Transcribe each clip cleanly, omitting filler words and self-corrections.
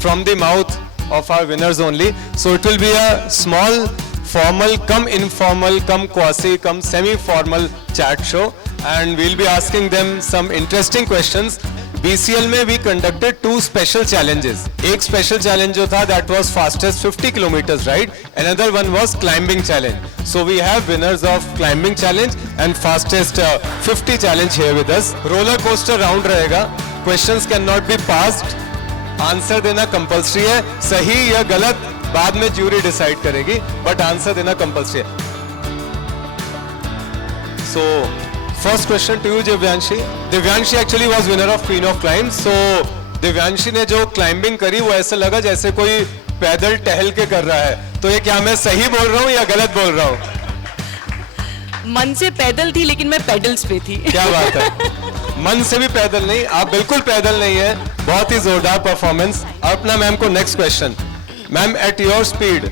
From the mouth of our winners only. So it will be a small, formal, come informal, come quasi, come semi-formal chat show, and we'll be asking them some interesting questions. BCL में we conducted 2 special challenges. एक special challenge जो था that was fastest 50 kilometers ride. Another one was climbing challenge. So we have winners of climbing challenge and fastest 50 challenge here with us. Roller coaster round रहेगा. Questions cannot be passed. Answer देना compulsory है. सही या गलत बाद में jury decide करेगी, but answer देना कंपल्सरी है. So first question to you Divyanshi. Divyanshi actually was winner of queen of climb. So Divyanshi ने जो क्लाइंबिंग करी वो ऐसा लगा जैसे कोई पैदल टहल के कर रहा है. तो ये क्या मैं सही बोल रहा हूँ या गलत बोल रहा हूँ? मन से पैदल थी लेकिन मैं पेडल्स पे थी. क्या बात है. मन से भी पैदल नहीं, आप बिल्कुल पैदल नहीं है. बहुत ही जोरदार परफॉर्मेंस. अपना मैम को next question. Ma'am at your speed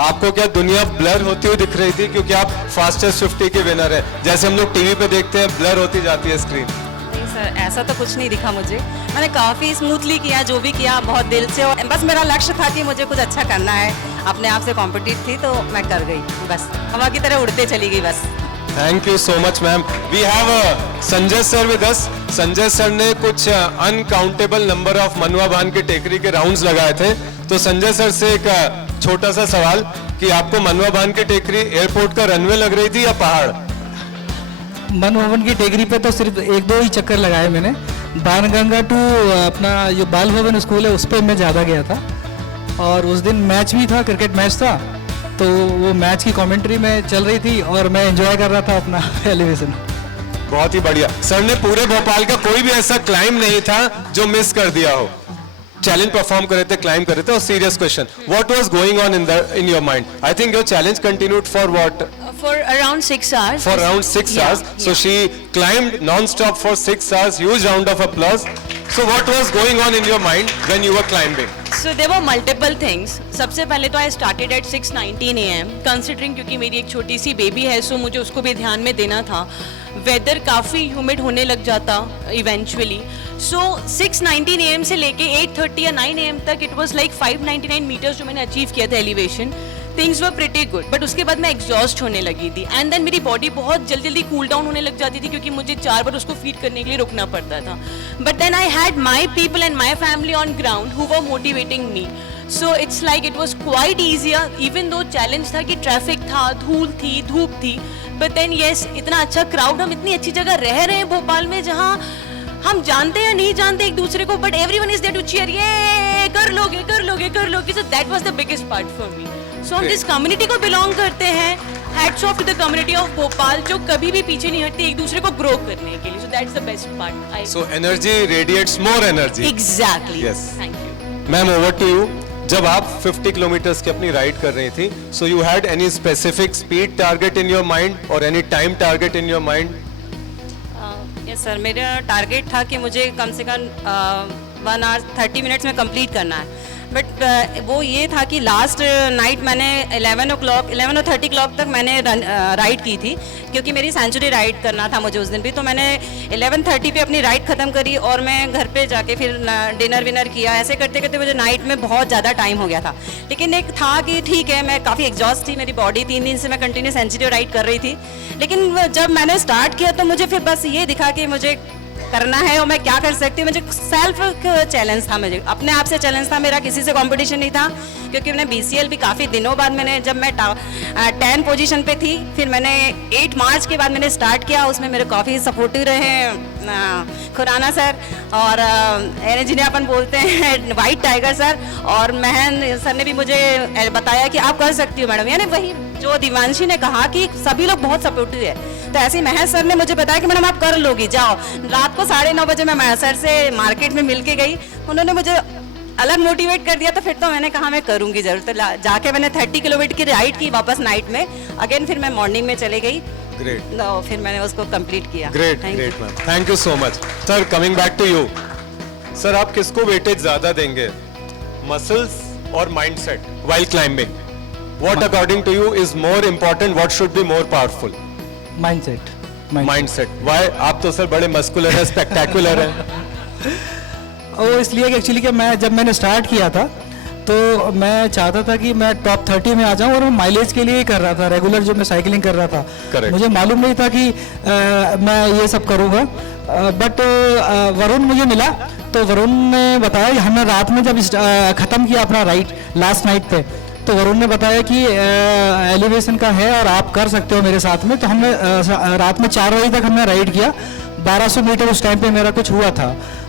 आपको क्या दुनिया ब्लर होती हुई दिख रही थी? क्योंकि आप फास्टेस्ट 50 के विनर है. जैसे हम लोग टीवी पे देखते हैं ब्लर होती जाती है स्क्रीन. नहीं सर, ऐसा तो कुछ नहीं दिखा मुझे. मैंने काफ़ी स्मूथली किया, जो भी किया बहुत दिल से, और बस मेरा लक्ष्य था कि मुझे कुछ अच्छा करना है. अपने आप से कॉम्पिटिटिव थी तो मैं कर गई. बस हवा की तरह उड़ते चली गई बस. Thank you so much ma'am. We have Sanjay sir with us. Sanjay sir ने कुछ अनकाउंटेबल नंबर ऑफ मनवा बांध के टेकरी के राउंड्स लगाए थे. तो संजय सर से एक छोटा सा सवाल कि आपको मनवा बांध की टेकरी एयरपोर्ट का रनवे लग रही थी या पहाड़? मनवा बांध की टेकरी पे तो सिर्फ 1-2 ही चक्कर लगाए मैंने. बाणगंगा टू अपना जो बाल भवन स्कूल है उस पर मैं ज़्यादा गया था. और उस दिन मैच भी था, क्रिकेट मैच था, तो वो मैच की कमेंट्री में चल रही थी और मैं एंजॉय कर रहा था अपना एलिवेशन. बहुत ही बढ़िया. सर ने पूरे भोपाल का कोई भी ऐसा क्लाइंब नहीं था जो मिस कर दिया हो. चैलेंज परफॉर्म करे थे, क्लाइंब करे थे. और serious question, what was going on in your mind? I think your challenge continued for what? For around 6 hours. For around 6 hours. So she climbed non-stop for 6 hours. Huge round of applause. So what was going on in your mind when you were climbing? So there were multiple things. सबसे पहले तो I started at 6:19 AM. Considering क्योंकि मेरी एक छोटी सी baby है, so मुझे उसको भी ध्यान में देना था. वेदर काफ़ी ह्यूमिड होने लग जाता इवेंचुअली. सो 6:19 AM से लेके 8:30 या 9 AM तक इट वाज लाइक 599 मीटर्स जो मैंने अचीव किया था elevation. Things were pretty good, but उसके बाद मैं एग्जॉस्ट होने लगी थी. एंड देन मेरी बॉडी बहुत जल्दी जल्दी कूल डाउन होने लग जाती थी क्योंकि मुझे 4 बार उसको फीड करने के लिए रुकना पड़ता था. But then I had my people and my family on ground who were motivating me. So it's like it was quite easier. Even though challenge था कि ट्रैफिक था, धूल थी, धूप थी, बट देन येस इतना अच्छा क्राउड. हम इतनी अच्छी जगह रह रहे हैं भोपाल में जहाँ हम जानते या नहीं जानते एक दूसरे को, but everyone is there to cheer. ये कर लोगे, कर लोगे, कर लोगे. So that was the biggest part for me. So हम जिस कम्युनिटी को बिलोंग करते हैं, hats off to the community of Bhopal जो कभी भी पीछे नहीं हटती एक दूसरे को ग्रो करने के लिए. So that's the best part. So energy radiates more energy. Exactly. Yes. Thank you. Ma'am over to you. जब आप 50 किलोमीटर्स की अपनी राइड कर रही थी, so you had any specific speed target in your mind और any time target in your mind? Yes sir, मेरा target था कि मुझे कम से कम 1 hour 30 minutes में कंप्लीट करना है. बट वो ये था कि लास्ट नाइट मैंने 11:30 तक मैंने राइड की थी क्योंकि मेरी सेंचुरी राइड करना था मुझे उस दिन भी. तो मैंने 11:30 पे अपनी राइड ख़त्म करी और मैं घर पे जाके फिर डिनर विनर किया. ऐसे करते करते मुझे नाइट में बहुत ज़्यादा टाइम हो गया था. लेकिन एक था कि ठीक है, मैं काफ़ी एग्जॉस्ट थी, मेरी बॉडी 3 दिन से मैं कंटिन्यू सेंचुरी राइड कर रही थी. लेकिन जब मैंने स्टार्ट किया तो मुझे फिर बस ये दिखा कि मुझे करना है और मैं क्या कर सकती हूँ. मुझे सेल्फ चैलेंज था, मुझे अपने आप से चैलेंज था. मेरा किसी से कंपटीशन नहीं था क्योंकि मैंने BCL भी काफ़ी दिनों बाद मैंने, जब मैं 10 पोजीशन पे थी, फिर मैंने 8 मार्च के बाद मैंने स्टार्ट किया. उसमें मेरे काफ़ी सपोर्टिव रहे खुराना सर और जिन्हें अपन बोलते हैं वाइट टाइगर सर, और महन सर ने भी मुझे बताया कि आप कर सकती हो मैडम. यानी वही जो दिव्यांशी ने कहा कि सभी लोग बहुत सपोर्टिव है, तो ऐसे महज सर ने मुझे बताया कि मैडम आप कर लोगी, जाओ. रात को 9:30 बजे मैं महज सर से मार्केट में मिल के गई. उन्होंने मुझे अलग मोटिवेट कर दिया, तो फिर तो मैंने कहा मैं करूंगी जरूर. तो जाके मैंने 30 किलोमीटर की राइड की वापस नाइट में. अगेन फिर मैं मॉर्निंग में चले गई. ग्रेट. तो फिर मैंने उसको कंप्लीट किया. Great great ma'am, thank you so much. Sir coming back to you. Sir आप किसको वेटेज ज्यादा देंगे, मसल्स और mindset while climbing? What according to you is more important? What should be more powerful? Mindset. Mindset why? आप तो sir बड़े muscular है, spectacular है. वो इसलिए कि एक्चुअली कि मैं जब मैंने स्टार्ट किया था तो मैं चाहता था कि मैं टॉप 30 में आ जाऊं, और मैं माइलेज के लिए ही कर रहा था, रेगुलर जो मैं साइकिलिंग कर रहा था. Correct. मुझे मालूम नहीं था कि मैं ये सब करूंगा. बट वरुण मुझे मिला, तो वरुण ने बताया, हमने रात में जब ख़त्म किया अपना राइड लास्ट नाइट पे, तो वरुण ने बताया कि एलिवेशन का है और आप कर सकते हो मेरे साथ में. तो हमने रात में 4 बजे तक हमने राइड किया. 1200 मीटर उस टाइम पे मेरा कुछ हुआ था.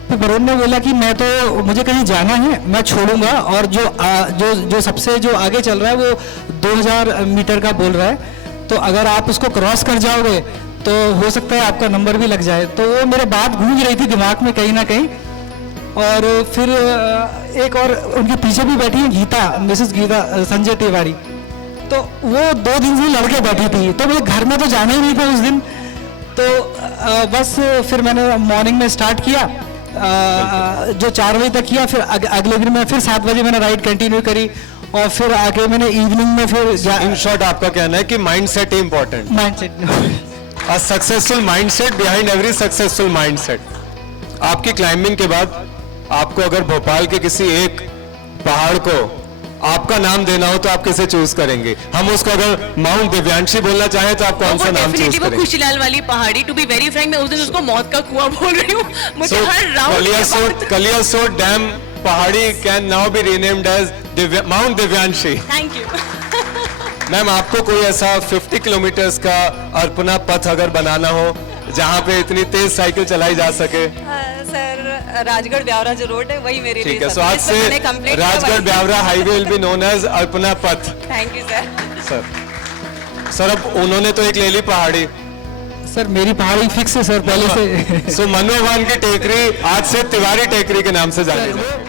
तो वरुण ने बोला कि मैं तो, मुझे कहीं जाना है, मैं छोड़ूंगा, और जो सबसे जो आगे चल रहा है वो 2000 मीटर का बोल रहा है, तो अगर आप उसको क्रॉस कर जाओगे तो हो सकता है आपका नंबर भी लग जाए. तो वो मेरे बात गूंज रही थी दिमाग में कहीं ना कहीं. और फिर एक और उनके पीछे भी बैठी है गीता, मिसेस गीता, संजय तिवारी, तो वो 2 दिन से लड़के बैठी थी. तो मुझे घर में तो जाना ही नहीं था उस दिन. तो बस फिर मैंने मॉर्निंग में स्टार्ट किया, जो 4 बजे तक किया. फिर अगले दिन में फिर 7 बजे मैंने राइड कंटिन्यू करी, और फिर आके मैंने इवनिंग में फिर इन शॉर्ट आपका कहना है कि mindset he important. Mindset, A successful mindset behind every successful mindset. आपकी क्लाइंबिंग के बाद आपको अगर भोपाल के किसी एक पहाड़ को आपका नाम देना हो तो आप किसे चूज करेंगे? हम उसको अगर माउंट दिव्यांशी बोलना चाहें तो आप कौन सा नाम चूज वो करेंगे? खुशीलाल वाली पहाड़ी. टू बी वेरी फ्रैंक, मैं उस दिन उसको मौत का कुआं बोल रही हूँ. मुझे हर राउंड कलियासोट डैम पहाड़ी can now be renamed as Mount Divyanshi. Thank you. Ma'am, आपको कोई ऐसा 50 किलोमीटर्स का अर्पणा पथ अगर बनाना हो जहाँ पे इतनी तेज साइकिल चलाई जा सके? सर राजगढ़ ब्यावरा जो रोड है वही मेरे लिए. ठीक है, सो आज से Rajgarh Biaora highway will be known as अर्पणा Path. Thank you sir. Sir अब उन्होंने तो एक ले ली पहाड़ी. सर मेरी पहाड़ी फिक्स है सर पहले से. सो मनोभान की टेकरी आज से तिवारी टेकरी के नाम से जानी जाए.